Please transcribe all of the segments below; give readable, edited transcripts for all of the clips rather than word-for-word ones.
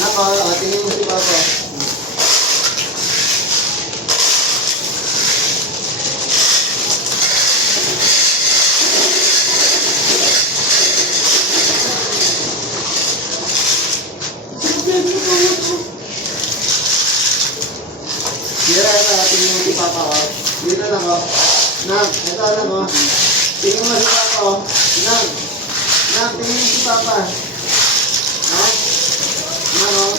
Nako, tingin mo si Papa. Mira, ito, tingin mo si Papa ko. Dito lang ko. Nag, ito lang ko. Tingin mo si Papa ko. Nag, tingin mo si Papa. Nag, o.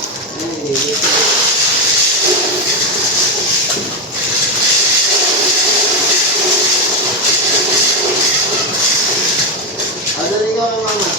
Dali ka mo, Mama.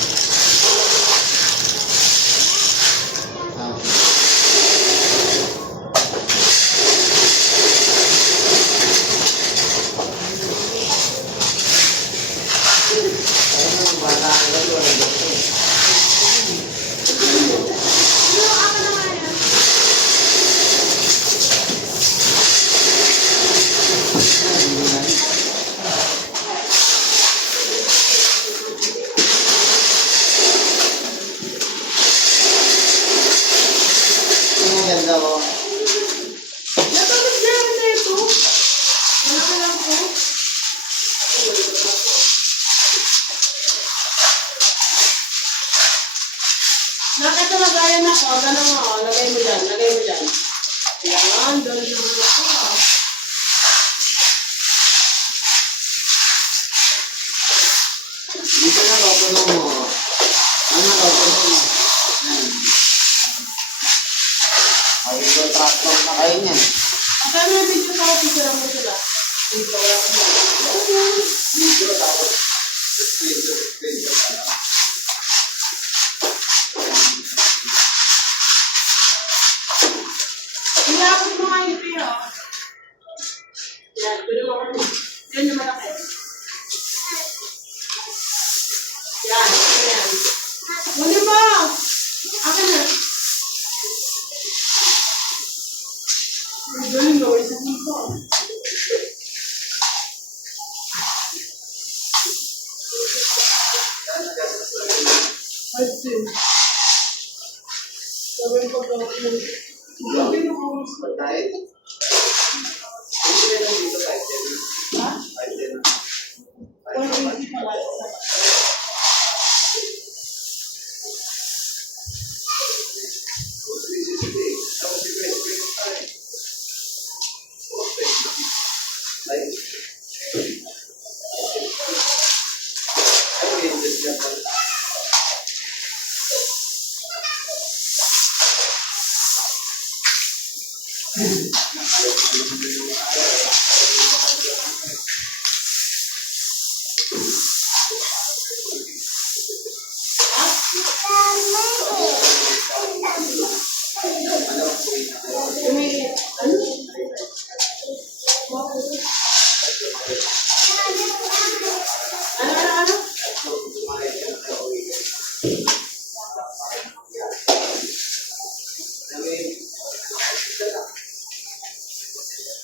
Ganda ko. Natapos na ako na ito. Malaki lang po. Nakit na lagayan ako. Ganun mo. Lagay mo dyan. Lagay mo dyan. Yan. Doon naman ako. Dito na ba? Puno mo. Ano ba? Puno mo. May tractor na kayo niyan. Akala mo yung video sa office lang mo sila. Dito lang mo. Dito tapos. Hindi ako yung mga hipi, oh. Yan. Pwede mo ako. Yan yung malaki. Yan. Yan. Muli mo! Akin na. Galing gawin sa dito. Pwede. Gawin ko gawin. Gawin ko gawin. Kahit? Hindi na lang dito kahit yan. Ha? Kahit yan. Wala hindi pala.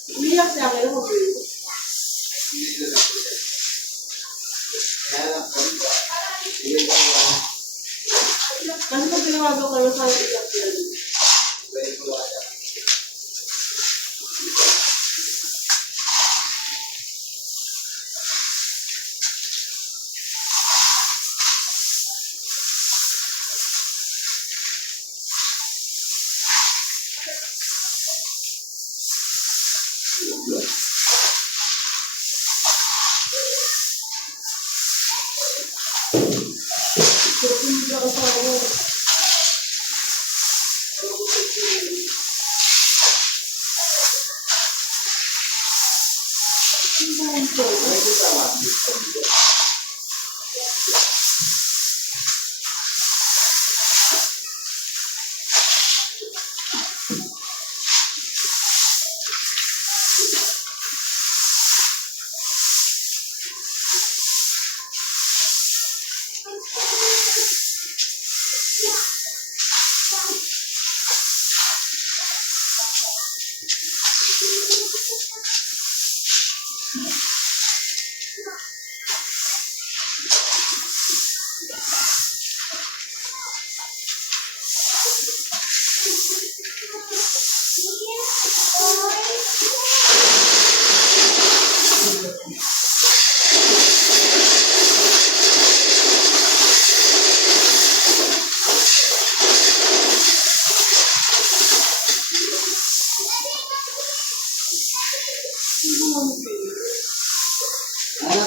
Umiyak siya, kaya ako dito. Kasi pag tinawagan kayo sa iyak yan.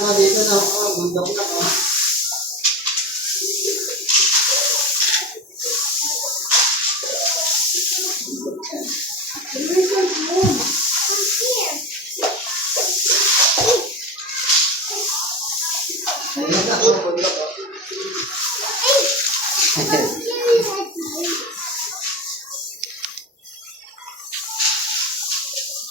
ko dito na, bundok na ko. Ayun na, bundok.